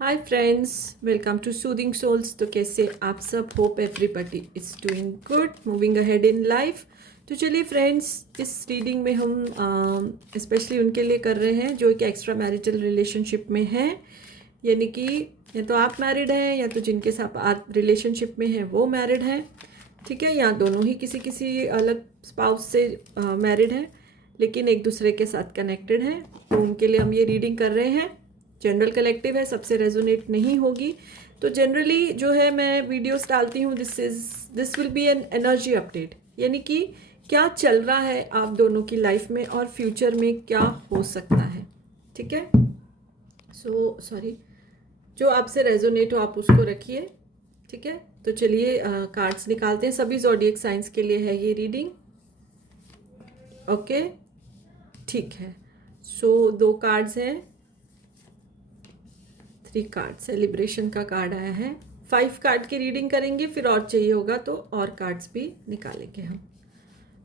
Hi friends, welcome to soothing souls. तो कैसे आप सब? Hope everybody is doing good, moving ahead in life. तो चलिए फ्रेंड्स, इस रीडिंग में हम स्पेशली उनके लिए कर रहे हैं जो एक एक्स्ट्रा मैरिटल रिलेशनशिप में हैं, यानी कि या तो आप मैरिड हैं या तो जिनके साथ आप रिलेशनशिप में हैं वो मैरिड हैं, ठीक है, या दोनों ही किसी किसी अलग स्पाउस से मैरिड हैं लेकिन एक दूसरे के साथ कनेक्टेड हैं। तो उनके लिए हम ये रीडिंग कर रहे हैं। जनरल कलेक्टिव है, सबसे रेजोनेट नहीं होगी। तो जनरली जो है मैं वीडियोस डालती हूँ, this will be an energy update, यानी कि क्या चल रहा है आप दोनों की लाइफ में और फ्यूचर में क्या हो सकता है, ठीक है। सॉरी, जो आपसे रेजोनेट हो आप उसको रखिए, ठीक है। तो चलिए कार्ड्स निकालते हैं। सभी ज़ोडिएक साइंस के लिए है ये रीडिंग, ओके, ठीक है। दो कार्ड्स हैं, 3 कार्ड, सेलिब्रेशन का कार्ड आया है। 5 कार्ड की रीडिंग करेंगे, फिर और चाहिए होगा तो और कार्ड्स भी निकालेंगे हम,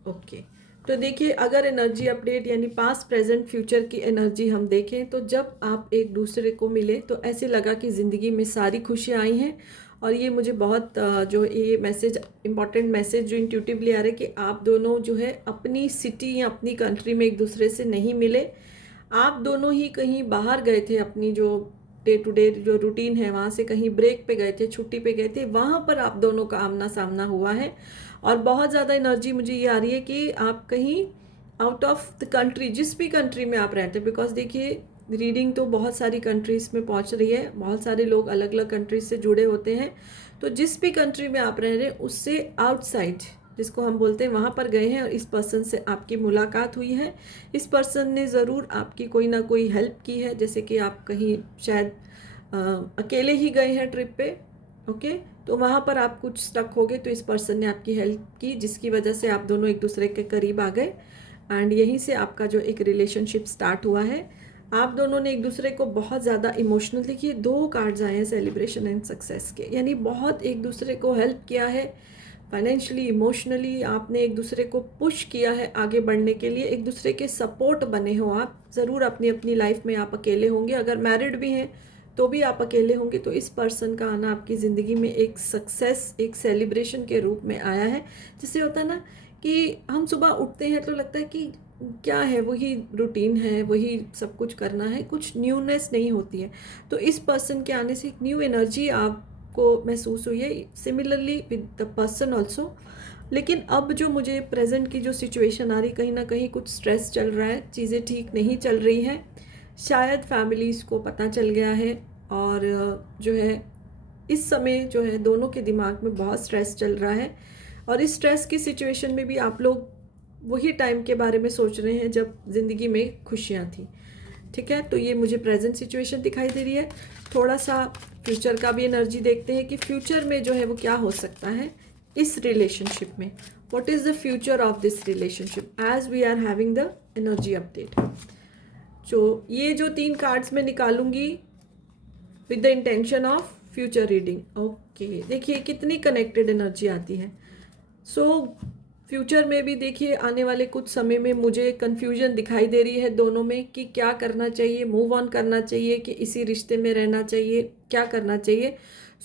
ओके। तो देखिए, अगर एनर्जी अपडेट यानी पास्ट प्रेजेंट फ्यूचर की एनर्जी हम देखें तो जब आप एक दूसरे को मिले तो ऐसे लगा कि ज़िंदगी में सारी खुशियाँ आई हैं। और ये मुझे बहुत जो ये मैसेज, इम्पॉर्टेंट मैसेज जो इंट्यूटिवली आ रहा है कि आप दोनों जो है अपनी सिटी या अपनी कंट्री में एक दूसरे से नहीं मिले। आप दोनों ही कहीं बाहर गए थे, अपनी जो डे टू डे जो रूटीन है वहाँ से कहीं ब्रेक पे गए थे, छुट्टी पे गए थे, वहाँ पर आप दोनों का आमना सामना हुआ है। और बहुत ज़्यादा एनर्जी मुझे ये आ रही है कि आप कहीं आउट ऑफ द कंट्री, जिस भी कंट्री में आप रहते हैं, बिकॉज देखिए रीडिंग तो बहुत सारी कंट्रीज़ में पहुंच रही है, बहुत सारे लोग अलग अलग कंट्रीज से जुड़े होते हैं। तो जिस भी कंट्री में आप रह रहे हैं उससे आउटसाइड, जिसको हम बोलते हैं, वहाँ पर गए हैं और इस पर्सन से आपकी मुलाकात हुई है। इस पर्सन ने ज़रूर आपकी कोई ना कोई हेल्प की है, जैसे कि आप कहीं शायद अकेले ही गए हैं ट्रिप पे, ओके। तो वहाँ पर आप कुछ स्टक हो गए तो इस पर्सन ने आपकी हेल्प की, जिसकी वजह से आप दोनों एक दूसरे के करीब आ गए। एंड यहीं से आपका जो एक रिलेशनशिप स्टार्ट हुआ है। आप दोनों ने एक दूसरे को बहुत ज़्यादा इमोशनल, देखिए 2 कार्ड्स आए हैं सेलिब्रेशन एंड सक्सेस के, यानी बहुत एक दूसरे को हेल्प किया है फाइनेंशियली, इमोशनली। आपने एक दूसरे को पुश किया है आगे बढ़ने के लिए, एक दूसरे के सपोर्ट बने हो आप। ज़रूर अपनी अपनी लाइफ में आप अकेले होंगे, अगर मैरिड भी हैं तो भी आप अकेले होंगे। तो इस पर्सन का आना आपकी ज़िंदगी में एक सक्सेस, एक सेलिब्रेशन के रूप में आया है। जिससे होता है ना कि हम सुबह उठते हैं तो लगता है कि क्या है, वही रूटीन है, वही सब कुछ करना है, कुछ न्यूनेस नहीं होती है। तो इस पर्सन के आने से एक न्यू एनर्जी आपको महसूस हुई है, similarly with the person also. लेकिन अब जो मुझे प्रेजेंट की जो सिचुएशन आ रही, कहीं ना कहीं कुछ स्ट्रेस चल रहा है, चीज़ें ठीक नहीं चल रही हैं। शायद फैमिलीज़ को पता चल गया है और जो है इस समय जो है दोनों के दिमाग में बहुत स्ट्रेस चल रहा है। और इस स्ट्रेस की सिचुएशन में भी आप लोग वही टाइम के बारे में सोच रहे हैं जब ज़िंदगी में खुशियाँ थी, ठीक है। तो ये मुझे प्रेजेंट सिचुएशन दिखाई दे रही है। थोड़ा सा फ्यूचर का भी एनर्जी देखते हैं कि फ्यूचर में जो है वो क्या हो सकता है इस रिलेशनशिप में। What is the future of this relationship as we are having the energy update. जो ये जो 3 कार्ड्स मैं निकालूंगी with the intention of future reading, okay. देखिए कितनी कनेक्टेड एनर्जी आती है। फ्यूचर में भी देखिए आने वाले कुछ समय में मुझे कन्फ्यूजन दिखाई दे रही है दोनों में कि क्या करना चाहिए, मूव ऑन करना चाहिए कि इसी रिश्ते में रहना चाहिए, क्या करना चाहिए।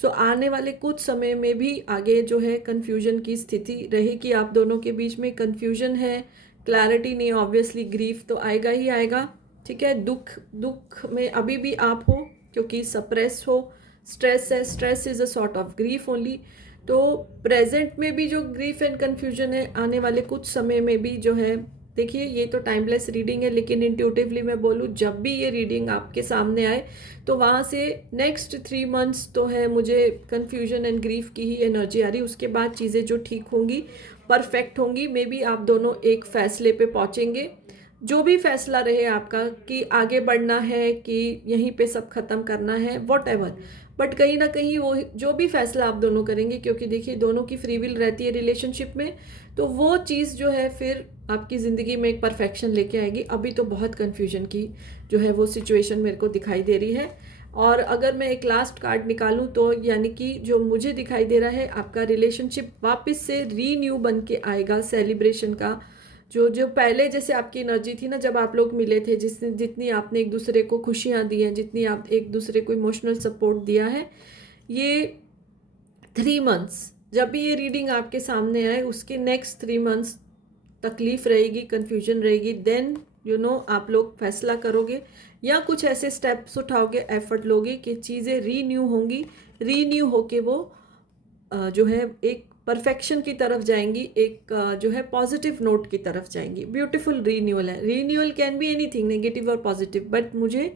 आने वाले कुछ समय में भी आगे जो है कन्फ्यूजन की स्थिति रहेगी, आप दोनों के बीच में कन्फ्यूजन है, क्लैरिटी नहीं। ऑब्वियसली ग्रीफ तो आएगा ही आएगा, ठीक है। दुख में अभी भी आप हो क्योंकि सप्रेस हो, स्ट्रेस है, stress is a sort of grief only. तो प्रेजेंट में भी जो ग्रीफ एंड कन्फ्यूजन है, आने वाले कुछ समय में भी जो है, देखिए ये तो टाइमलेस रीडिंग है, लेकिन इंट्यूटिवली मैं बोलूँ जब भी ये रीडिंग आपके सामने आए तो वहाँ से नेक्स्ट 3 मंथ्स तो है मुझे कन्फ्यूजन एंड ग्रीफ की ही एनर्जी आ रही। उसके बाद चीज़ें जो ठीक होंगी, परफेक्ट होंगी, मे बी आप दोनों एक फैसले पे पहुँचेंगे। जो भी फैसला रहे आपका कि आगे बढ़ना है कि यहीं पे सब खत्म करना है, वॉट एवर, बट कहीं ना कहीं वो जो भी फैसला आप दोनों करेंगे, क्योंकि देखिए दोनों की फ्री विल रहती है रिलेशनशिप में, तो वो चीज़ जो है फिर आपकी ज़िंदगी में एक परफेक्शन लेके आएगी। अभी तो बहुत कन्फ्यूजन की जो है वो सिचुएशन मेरे को दिखाई दे रही है। और अगर मैं एक लास्ट कार्ड निकालूं तो यानी कि जो मुझे दिखाई दे रहा है, आपका रिलेशनशिप वापस से रीन्यू बन के आएगा, सेलिब्रेशन का जो जो पहले जैसे आपकी एनर्जी थी ना, जब आप लोग मिले थे, जिसने जितनी आपने एक दूसरे को खुशियाँ दी हैं, जितनी आप एक दूसरे को इमोशनल सपोर्ट दिया है, ये 3 मंथ्स जब भी ये रीडिंग आपके सामने आए उसके नेक्स्ट 3 मंथ्स तकलीफ रहेगी, कन्फ्यूजन रहेगी। देन आप लोग फैसला करोगे या कुछ ऐसे स्टेप्स उठाओगे, एफर्ट लोगे कि चीज़ें रीन्यू होंगी, रीन्यू होके वो जो है एक परफेक्शन की तरफ जाएंगी, एक जो है पॉजिटिव नोट की तरफ जाएंगी। ब्यूटीफुल रीन्यूअल है। Renewal can be anything, negative और पॉजिटिव, बट मुझे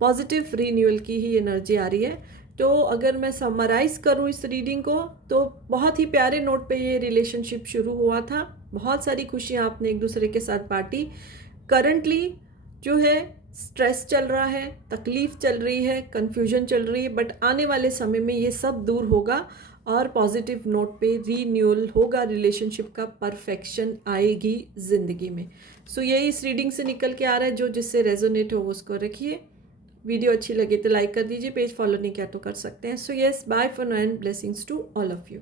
पॉजिटिव रीन्यूअल की ही एनर्जी आ रही है। तो अगर मैं समराइज़ करूँ इस रीडिंग को, तो बहुत ही प्यारे नोट पे ये रिलेशनशिप शुरू हुआ था। बहुत सारी खुशियाँ आपने एक दूसरे के साथ बांटी। करंटली जो है स्ट्रेस चल रहा है, तकलीफ चल रही है, कन्फ्यूजन चल रही है, बट आने वाले समय में ये सब दूर होगा और पॉजिटिव नोट पे रीन्यूअल होगा, रिलेशनशिप का परफेक्शन आएगी ज़िंदगी में। सो यही इस रीडिंग से निकल के आ रहा है। जो जिससे रेजोनेट हो वो उसको रखिए। वीडियो अच्छी लगे तो लाइक कर दीजिए, पेज फॉलो नहीं किया तो कर सकते हैं। So yes, bye for now and blessings to all of you.